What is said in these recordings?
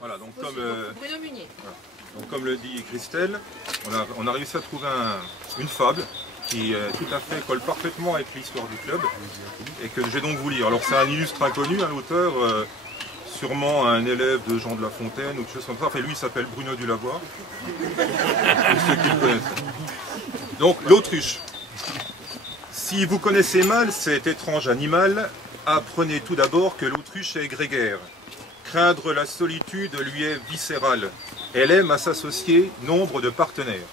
Voilà, donc Bruno Munier. Voilà. Donc comme le dit Christelle, on a réussi à trouver une fable qui tout à fait colle parfaitement avec l'histoire du club et que je vais donc vous lire. Alors c'est un illustre inconnu, un auteur, sûrement un élève de Jean de La Fontaine ou quelque chose comme ça. Enfin lui il s'appelle Bruno du Lavoie, pour ceux qui le connaissent. Donc l'autruche. Si vous connaissez mal cet étrange animal, apprenez tout d'abord que l'autruche est grégaire. Craindre la solitude lui est viscérale. Elle aime à s'associer nombre de partenaires.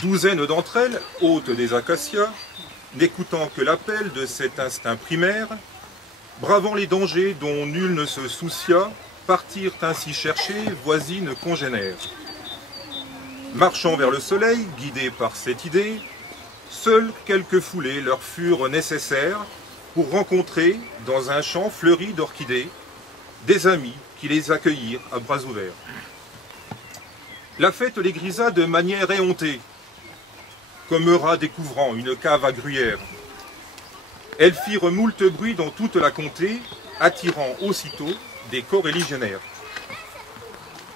Douzaine d'entre elles, hôtes des acacias, n'écoutant que l'appel de cet instinct primaire, bravant les dangers dont nul ne se soucia, partirent ainsi chercher voisines congénères. Marchant vers le soleil, guidés par cette idée, seules quelques foulées leur furent nécessaires pour rencontrer, dans un champ fleuri d'orchidées, des amis qui les accueillirent à bras ouverts. La fête les grisa de manière éhontée, comme rat découvrant une cave à gruyère. Elles firent moult bruit dans toute la comté, attirant aussitôt des coreligionnaires.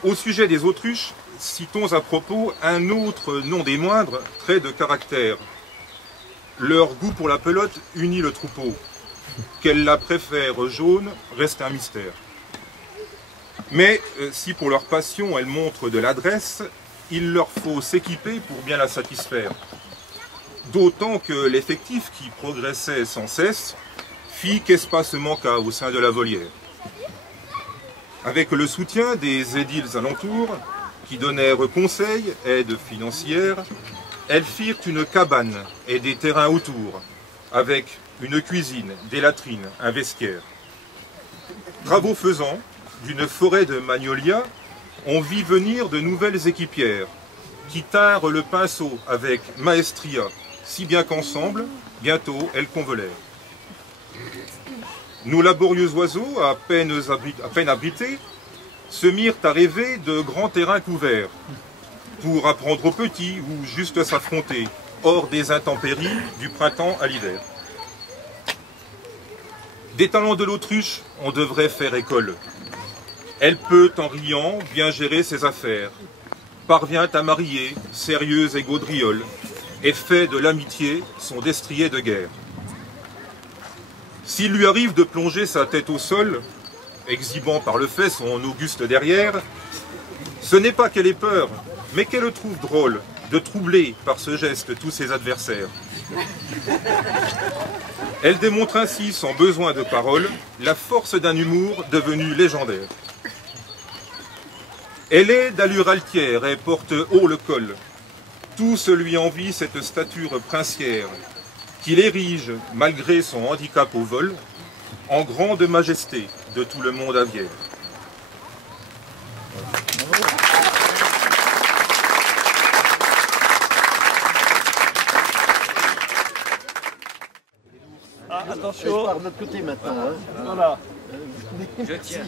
Au sujet des autruches, citons à propos un autre, non des moindres, trait de caractère. Leur goût pour la pelote unit le troupeau. Qu'elles la préfèrent jaune reste un mystère. Mais si pour leur passion elles montrent de l'adresse, il leur faut s'équiper pour bien la satisfaire. D'autant que l'effectif qui progressait sans cesse fit qu'espace manqua au sein de la volière. Avec le soutien des édiles alentours, qui donnèrent conseils, aides financières, elles firent une cabane et des terrains autour, avec une cuisine, des latrines, un vestiaire. Travaux faisant, d'une forêt de magnolias, on vit venir de nouvelles équipières, qui tinrent le pinceau avec maestria, si bien qu'ensemble, bientôt, elles convolèrent. Nos laborieux oiseaux, à peine abrités, se mirent à rêver de grands terrains couverts, pour apprendre aux petits ou juste s'affronter, hors des intempéries du printemps à l'hiver. Des talents de l'autruche, on devrait faire école. Elle peut, en riant, bien gérer ses affaires, parvient à marier, sérieuse et gaudriole, et fait de l'amitié son destrier de guerre. S'il lui arrive de plonger sa tête au sol, exhibant par le fait son auguste derrière, ce n'est pas qu'elle ait peur, mais qu'elle trouve drôle de troubler par ce geste tous ses adversaires. Elle démontre ainsi, sans besoin de paroles, la force d'un humour devenu légendaire. Elle est d'allure altière et porte haut le col. Tous lui envient cette stature princière, qui l'érige, malgré son handicap au vol, en grande majesté de tout le monde aviaire. Ah, attention. Par notre côté maintenant. Hein. Voilà. Je tiens.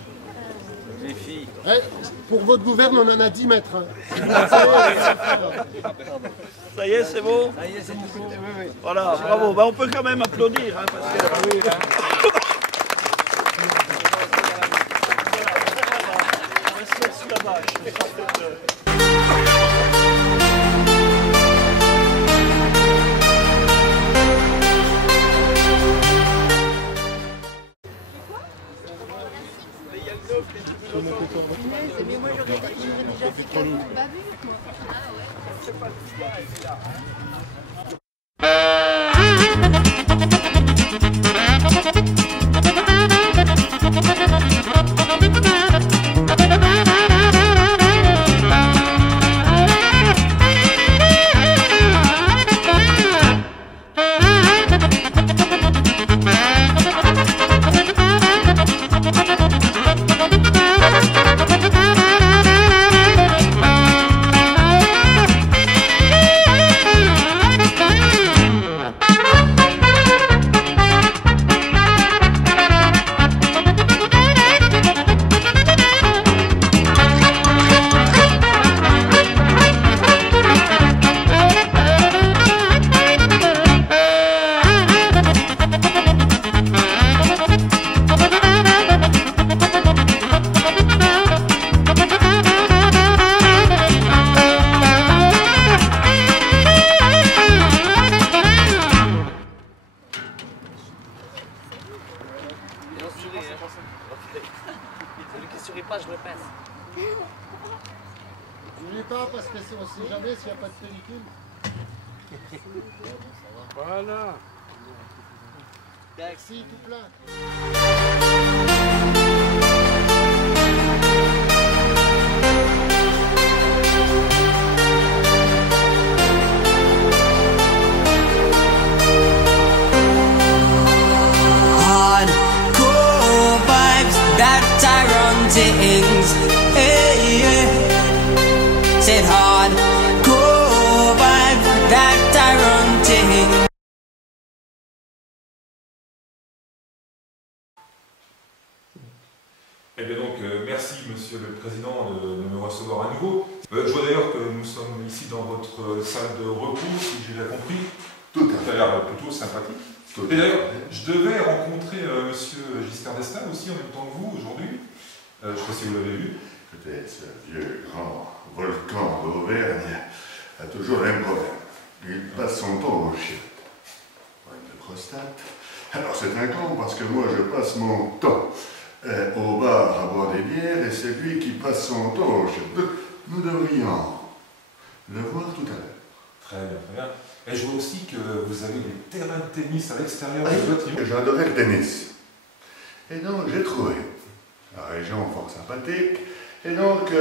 Les filles. Ouais, pour votre gouverne, on en a 10 mètres. Hein. Ça y est, c'est bon. Ça y est, c'est tout bon. Voilà, bravo. Bah, on peut quand même applaudir. Hein, parce que... oui, hein. Mais moi j'aurais déjà fait 4 bavures, moi. Ah ouais. on sait jamais s'il n'y a pas de pellicule. Voilà. Taxi tout plein. Hardcore vibes, that Tyrone things. Hey, yeah. Said hardcore vibes, that Tyrone things. Eh bien donc, merci Monsieur le Président de me recevoir à nouveau. Je vois d'ailleurs que nous sommes ici dans votre salle de repos, si j'ai bien compris. Tout à Ça a l'air plutôt sympathique. Et d'ailleurs, je devais rencontrer Monsieur Giscard d'Estaing aussi en même temps que vous aujourd'hui. Je ne sais pas si vous l'avez vu. Peut-être ce vieux grand volcan d'Auvergne a toujours le même problème. Il passe son temps au chiottes. Problème de prostate. Alors c'est un con parce que moi je passe mon temps au bar à boire des bières et c'est lui qui passe son temps au chiottes. Nous devrions le voir tout à l'heure. Très bien, très bien. Et je vois aussi que vous avez des terrains de tennis à l'extérieur du bâtiment. J'adorais le tennis. Et donc j'ai trouvé la région fort sympathique. Et donc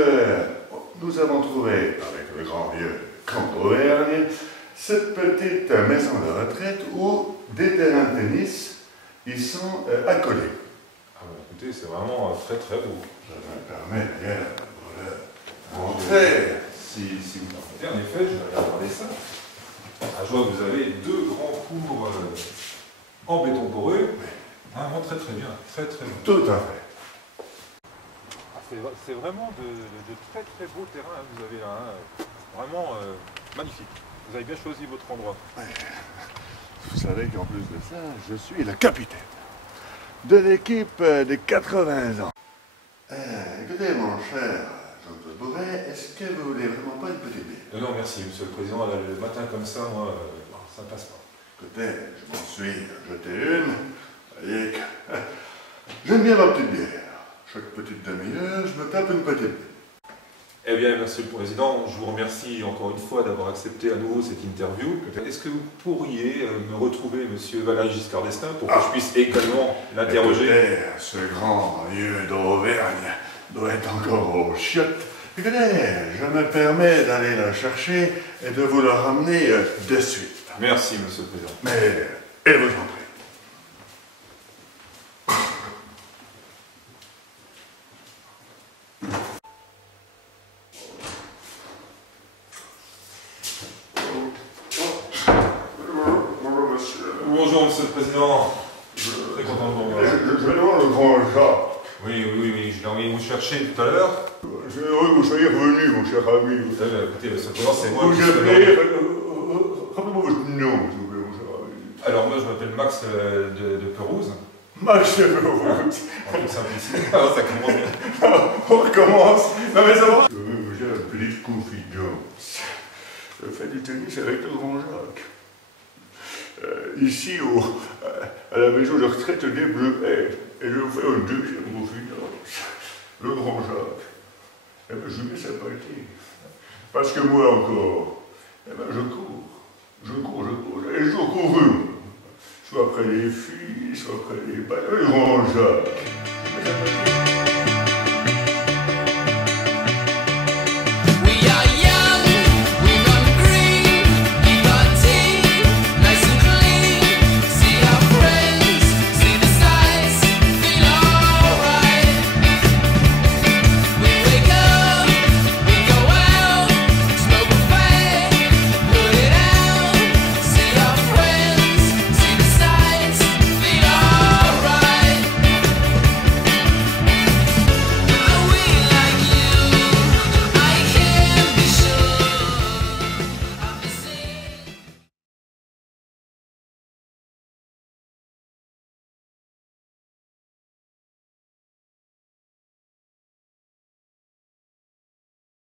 nous avons trouvé, avec le grand vieux camp d'Auvergne, cette petite maison de retraite où des terrains de tennis y sont accolés. Ah bah, écoutez, c'est vraiment très très beau. Ça me permet d'ailleurs de montrer. Si vous permettez, en effet, je vais regarder ça. Ah, je vois que vous avez deux grands cours en béton poreux. Vraiment très très bien, très très bien. Tout à fait. C'est vraiment de très très beaux terrains que vous avez là. Hein. Vraiment magnifique. Vous avez bien choisi votre endroit. Vous savez qu'en plus de ça, je suis le capitaine de l'équipe des 80 ans. Écoutez, mon cher Jean-Claude Bourret, est-ce que vous voulez vraiment pas une petite bière? Non, merci, Monsieur le Président. Là, le matin comme ça, moi, ça ne passe pas. Écoutez, je m'en suis jeté une. Vous voyez que j'aime bien ma petite bière. Chaque petite demi-heure, je me tape une petite bière. Eh bien, Monsieur le Président, je vous remercie encore une fois d'avoir accepté à nouveau cette interview. Est-ce que vous pourriez me retrouver, Monsieur Valéry Giscard d'Estaing, pour que je puisse également l'interroger? Écoutez, ce grand vieux d'Auvergne doit être encore au chiottes. Écoutez, je me permets d'aller la chercher et de vous la ramener de suite. Merci, Monsieur le Président. Mais, elle vous en prie. Bonjour, Monsieur le Président. Très content de vous revoir. Je vais voir le grand Jacques. Oui, je l'ai envoyé vous chercher tout à l'heure. Je suis heureux que vous soyez revenu, mon cher ami. Écoutez, Monsieur le Président, c'est moi Vous qui suis appelez, venu. rappelez-moi votre nom, s'il vous plaît, mon cher ami. Alors, moi, je m'appelle Max de Perouse. Max de Perouse. En toute simplicité. Alors, ça commence bien. On recommence. Non, mais ça va. Je vais vous dire une petite confidence. Je fais du tennis avec le grand Jacques. Ici, à la maison de retraite des Bleuets, et je fais une deuxième confidence. Le grand Jacques, eh ben, je lui mets sa partie. Parce que moi encore, eh ben, je cours, et je cours, soit après les filles, soit après les balles. Le grand Jacques, je mets sa partie.